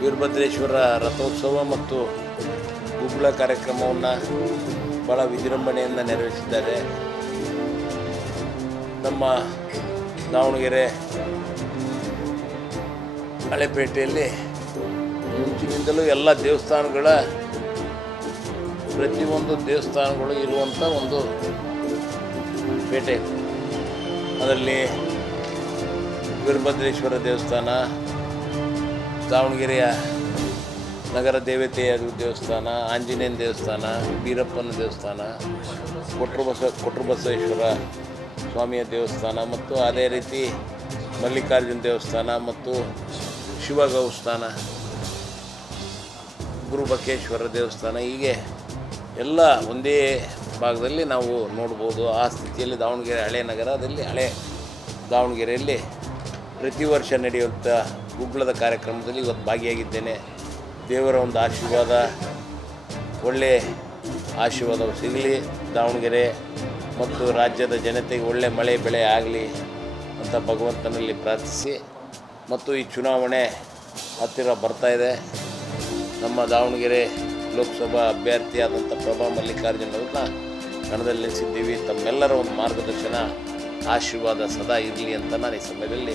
ವೀರಭದ್ರೇಶ್ವರ ರಥೋತ್ಸವ ಮತ್ತು ಗುಗ್ಗಳ ಕಾರ್ಯಕ್ರಮವನ್ನು ಭಾಳ ವಿಜೃಂಭಣೆಯಿಂದ ನೆರವೇರಿಸಿದ್ದಾರೆ. ನಮ್ಮ ದಾವಣಗೆರೆ ಹಳೆಪೇಟೆಯಲ್ಲಿ ಮುಂಚಿನಿಂದಲೂ ಎಲ್ಲ ದೇವಸ್ಥಾನಗಳ ಪ್ರತಿಯೊಂದು ದೇವಸ್ಥಾನಗಳು ಇರುವಂಥ ಒಂದು ಪೇಟೆ. ಅದರಲ್ಲಿ ವೀರಭದ್ರೇಶ್ವರ ದೇವಸ್ಥಾನ, ದಾವಣಗೆರೆಯ ನಗರ ದೇವತೆಯ ದೇವಸ್ಥಾನ, ಆಂಜನೇಯನ ದೇವಸ್ಥಾನ, ಬೀರಪ್ಪನ ದೇವಸ್ಥಾನ, ಕೊಟ್ರಬಸವೇಶ್ವರ ಸ್ವಾಮಿಯ ದೇವಸ್ಥಾನ ಮತ್ತು ಅದೇ ರೀತಿ ಮಲ್ಲಿಕಾರ್ಜುನ ದೇವಸ್ಥಾನ ಮತ್ತು ಶಿವಗೌಸ್ಥಾನ, ಗುರುಬಕೇಶ್ವರ ದೇವಸ್ಥಾನ, ಹೀಗೆ ಎಲ್ಲ ಒಂದೇ ಭಾಗದಲ್ಲಿ ನಾವು ನೋಡ್ಬೋದು. ಆ ಸ್ಥಿತಿಯಲ್ಲಿ ದಾವಣಗೆರೆ ಹಳೆ ನಗರದಲ್ಲಿ ಹಳೆ ದಾವಣಗೆರೆಯಲ್ಲಿ ಪ್ರತಿ ವರ್ಷ ನಡೆಯುವಂಥ ಗುಗ್ಗಳದ ಕಾರ್ಯಕ್ರಮದಲ್ಲಿ ಇವತ್ತು ಭಾಗಿಯಾಗಿದ್ದೇನೆ. ದೇವರ ಒಂದು ಆಶೀರ್ವಾದ, ಒಳ್ಳೆಯ ಆಶೀರ್ವಾದ ಸಿಗಲಿ ದಾವಣಗೆರೆ ಮತ್ತು ರಾಜ್ಯದ ಜನತೆಗೆ ಒಳ್ಳೆ ಮಳೆ ಬೆಳೆ ಆಗಲಿ ಅಂತ ಭಗವಂತನಲ್ಲಿ ಪ್ರಾರ್ಥಿಸಿ, ಮತ್ತು ಈ ಚುನಾವಣೆ ಹತ್ತಿರ ಬರ್ತಾಯಿದೆ. ನಮ್ಮ ದಾವಣಗೆರೆ ಲೋಕಸಭಾ ಅಭ್ಯರ್ಥಿಯಾದಂಥ ಪ್ರಭಾ ಮಲ್ಲಿಕಾರ್ಜುನ್ ಅವ್ರನ್ನ ಕಣದಲ್ಲಿ ನಿಲ್ಲಿಸಿದ್ದೀವಿ. ತಮ್ಮೆಲ್ಲರ ಒಂದು ಮಾರ್ಗದರ್ಶನ ಆಶೀರ್ವಾದ ಸದಾ ಇರಲಿ ಅಂತ ನಾನು ಈ ಸಮಯದಲ್ಲಿ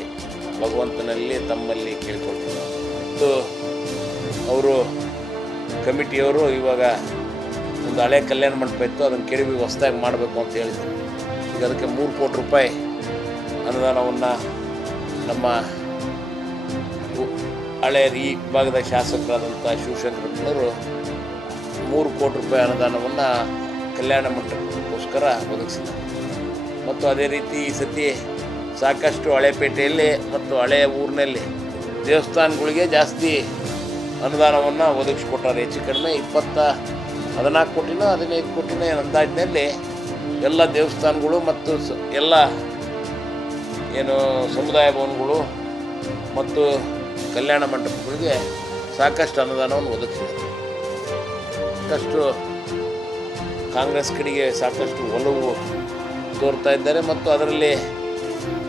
ಭಗವಂತನಲ್ಲಿ ತಮ್ಮಲ್ಲಿ ಕೇಳ್ಕೊಳ್ತೀನಿ. ಮತ್ತು ಅವರು ಕಮಿಟಿಯವರು ಇವಾಗ ಒಂದು ಹಳೆ ಕಲ್ಯಾಣ ಮಂಟಪ ಇತ್ತು, ಅದನ್ನು ಕೆಡವಿ ಹೊಸದಾಗಿ ಮಾಡಬೇಕು ಅಂತ ಹೇಳಿದ್ರು. ಈಗ ಅದಕ್ಕೆ 3 ಕೋಟಿ ರೂಪಾಯಿ ಅನುದಾನವನ್ನು ನಮ್ಮ ಹಳೆಯ ಈ ಭಾಗದ ಶಾಸಕರಾದಂಥ ಶಿವಶಂಕರಪ್ಪನವರು 3 ಕೋಟಿ ರೂಪಾಯಿ ಅನುದಾನವನ್ನು ಕಲ್ಯಾಣ ಮಂಟಪಕ್ಕೋಸ್ಕರ ಒದಗಿಸಿದ್ದಾರೆ. ಮತ್ತು ಅದೇ ರೀತಿ ಈ ಸತಿ ಸಾಕಷ್ಟು ಹಳೆಪೇಟೆಯಲ್ಲಿ ಮತ್ತು ಹಳೆಯ ಊರಿನಲ್ಲಿ ದೇವಸ್ಥಾನಗಳಿಗೆ ಜಾಸ್ತಿ ಅನುದಾನವನ್ನು ಒದಗಿಸ್ಕೊಟ್ಟಾರೆ. ಹೆಚ್ಚು ಕಡಿಮೆ 14 ಕೋಟಿನೋ 15 ಕೋಟಿನೋ ಅಂದಾಜಿನಲ್ಲಿ ಎಲ್ಲ ದೇವಸ್ಥಾನಗಳು ಮತ್ತು ಎಲ್ಲ ಏನು ಸಮುದಾಯ ಭವನಗಳು ಮತ್ತು ಕಲ್ಯಾಣ ಮಂಟಪಗಳಿಗೆ ಸಾಕಷ್ಟು ಅನುದಾನವನ್ನು ಒದಗಿಸಿದ್ದಾರೆ. ಸಾಕಷ್ಟು ಕಾಂಗ್ರೆಸ್ ಕಡೆಗೆ ಸಾಕಷ್ಟು ಒಲವು ತೋರ್ತಾ ಇದ್ದಾರೆ. ಮತ್ತು ಅದರಲ್ಲಿ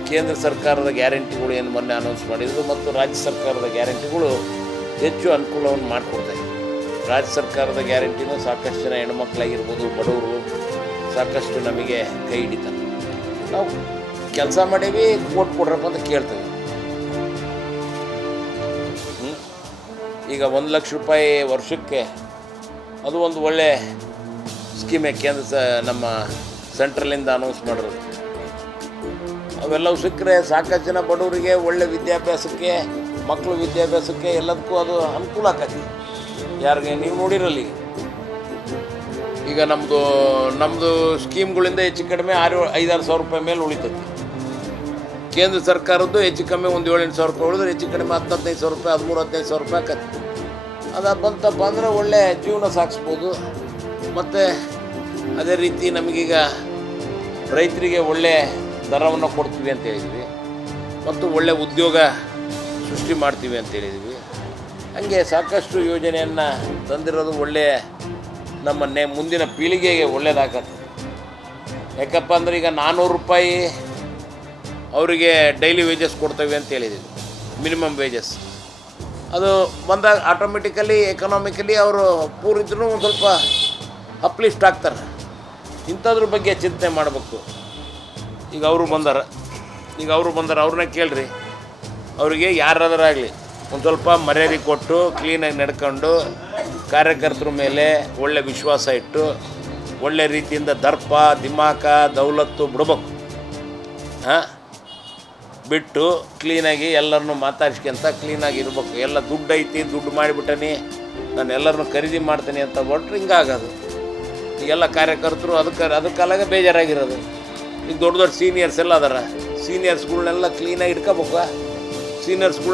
ಕೇಂದ್ರ ಸರ್ಕಾರದ ಗ್ಯಾರಂಟಿಗಳು ಏನು ಮೊನ್ನೆ ಅನೌನ್ಸ್ ಮಾಡಿದರು ಮತ್ತು ರಾಜ್ಯ ಸರ್ಕಾರದ ಗ್ಯಾರಂಟಿಗಳು ಹೆಚ್ಚು ಅನುಕೂಲವನ್ನು ಮಾಡಿಕೊಡ್ತಾಯಿದೆ. ರಾಜ್ಯ ಸರ್ಕಾರದ ಗ್ಯಾರಂಟಿನೂ ಸಾಕಷ್ಟು ಜನ ಹೆಣ್ಮಕ್ಳಾಗಿರ್ಬೋದು, ಬಡವರು ಸಾಕಷ್ಟು ನಮಗೆ ಕೈ ಹಿಡಿತಾರೆ. ನಾವು ಕೆಲಸ ಮಾಡೀವಿ, ಓಟ್ ಕೊಡ್ರಪ್ಪ ಅಂತ ಕೇಳ್ತೀವಿ. ಈಗ 1 ಲಕ್ಷ ರೂಪಾಯಿ ವರ್ಷಕ್ಕೆ, ಅದು ಒಂದು ಒಳ್ಳೆ ಸ್ಕೀಮೇ ನಮ್ಮ ಸೆಂಟ್ರಲಿಂದ ಅನೌನ್ಸ್ ಮಾಡಿರೋದು. ಅವೆಲ್ಲವೂ ಸಿಕ್ಕರೆ ಸಾಕಷ್ಟು ಜನ ಬಡವರಿಗೆ ಒಳ್ಳೆ ವಿದ್ಯಾಭ್ಯಾಸಕ್ಕೆ, ಮಕ್ಕಳು ವಿದ್ಯಾಭ್ಯಾಸಕ್ಕೆ ಎಲ್ಲದಕ್ಕೂ ಅದು ಅನುಕೂಲ ಆಗತ್ತೆ. ಯಾರಿಗೆ ನೀವು ನೋಡಿರಲ್ಲಿ ಈಗ ನಮ್ಮದು ಸ್ಕೀಮ್ಗಳಿಂದ ಹೆಚ್ಚು ಕಡಿಮೆ 5-6 ಸಾವಿರ ರೂಪಾಯಿ ಮೇಲೆ ಉಳಿತೈತಿ. ಕೇಂದ್ರ ಸರ್ಕಾರದ್ದು ಹೆಚ್ಚು ಕಮ್ಮಿ ಒಂದು 7-8 ಸಾವಿರ ರೂಪಾಯಿ ಉಳಿದ್ರೆ ಹೆಚ್ಚು ಕಡಿಮೆ 10-15 ಸಾವಿರ ರೂಪಾಯಿ, 13-15 ಸಾವಿರ ರೂಪಾಯಿ ಆಕತ್ತೆ. ಅದು ಬಂತಪ್ಪ ಅಂದರೆ ಒಳ್ಳೆ ಜೀವನ ಸಾಗಿಸ್ಬೋದು. ಮತ್ತು ಅದೇ ರೀತಿ ನಮಗೀಗ ರೈತರಿಗೆ ಒಳ್ಳೆ ದರವನ್ನು ಕೊಡ್ತೀವಿ ಅಂತ ಹೇಳಿದ್ವಿ ಮತ್ತು ಒಳ್ಳೆ ಉದ್ಯೋಗ ಸೃಷ್ಟಿ ಮಾಡ್ತೀವಿ ಅಂತ ಹೇಳಿದ್ವಿ. ಹಾಗೆ ಸಾಕಷ್ಟು ಯೋಜನೆಯನ್ನು ತಂದಿರೋದು ಒಳ್ಳೆಯ ನಮ್ಮ ಮುಂದಿನ ಪೀಳಿಗೆಗೆ ಒಳ್ಳೆಯದಾಗತ್ತೆ. ಯಾಕಪ್ಪ ಅಂದರೆ ಈಗ 400 ರೂಪಾಯಿ ಅವರಿಗೆ ಡೈಲಿ ವೇಜಸ್ ಕೊಡ್ತೇವೆ ಅಂತ ಹೇಳಿದ್ದೀವಿ, ಮಿನಿಮಮ್ ವೇಜಸ್. ಅದು ಬಂದಾಗ ಆಟೋಮೆಟಿಕಲಿ ಎಕನಾಮಿಕಲಿ ಅವರು ಪೂರಿದ್ರೂ ಒಂದು ಸ್ವಲ್ಪ ಅಪ್ಲಿಫ್ಟ್ ಆಗ್ತಾರೆ. ಇಂಥದ್ರ ಬಗ್ಗೆ ಚಿಂತನೆ ಮಾಡಬೇಕು. ಈಗ ಅವರು ಬಂದಾರ ಅವ್ರನ್ನ ಕೇಳ್ರಿ, ಅವರಿಗೆ ಯಾರಾದರಾಗಲಿ ಒಂದು ಸ್ವಲ್ಪ ಮರ್ಯಾದೆ ಕೊಟ್ಟು ಕ್ಲೀನಾಗಿ ನಡ್ಕೊಂಡು ಕಾರ್ಯಕರ್ತರ ಮೇಲೆ ಒಳ್ಳೆ ವಿಶ್ವಾಸ ಇಟ್ಟು ಒಳ್ಳೆ ರೀತಿಯಿಂದ ದರ್ಪ ದಿಮಾಕ ದೌಲತ್ತು ಬಿಡ್ಬೇಕು. ಬಿಟ್ಟು ಕ್ಲೀನಾಗಿ ಎಲ್ಲರನ್ನೂ ಮಾತಾಡ್ಸ್ಕೊಂತ ಕ್ಲೀನಾಗಿ ಇರ್ಬೇಕು. ಎಲ್ಲ ದುಡ್ಡು ಐತಿ, ದುಡ್ಡು ಮಾಡಿಬಿಟ್ಟನಿ, ನಾನು ಎಲ್ಲರನ್ನೂ ಖರೀದಿ ಮಾಡ್ತೀನಿ ಅಂತ ಹೊರಟ್ರೆ ಹಿಂಗಾಗೋದು. ಈಗೆಲ್ಲ ಕಾರ್ಯಕರ್ತರು ಅದಕ್ಕಾಲಾಗ ಬೇಜಾರಾಗಿರೋದು. ಈಗ ದೊಡ್ಡ ಸೀನಿಯರ್ಸ್ ಎಲ್ಲ ಅದಾರ, ಸೀನಿಯರ್ಸ್ಗಳ್ನೆಲ್ಲ ಕ್ಲೀನಾಗಿ ಇಟ್ಕೋಬೇಕು. ಸೀನಿಯರ್ಸ್ಗಳು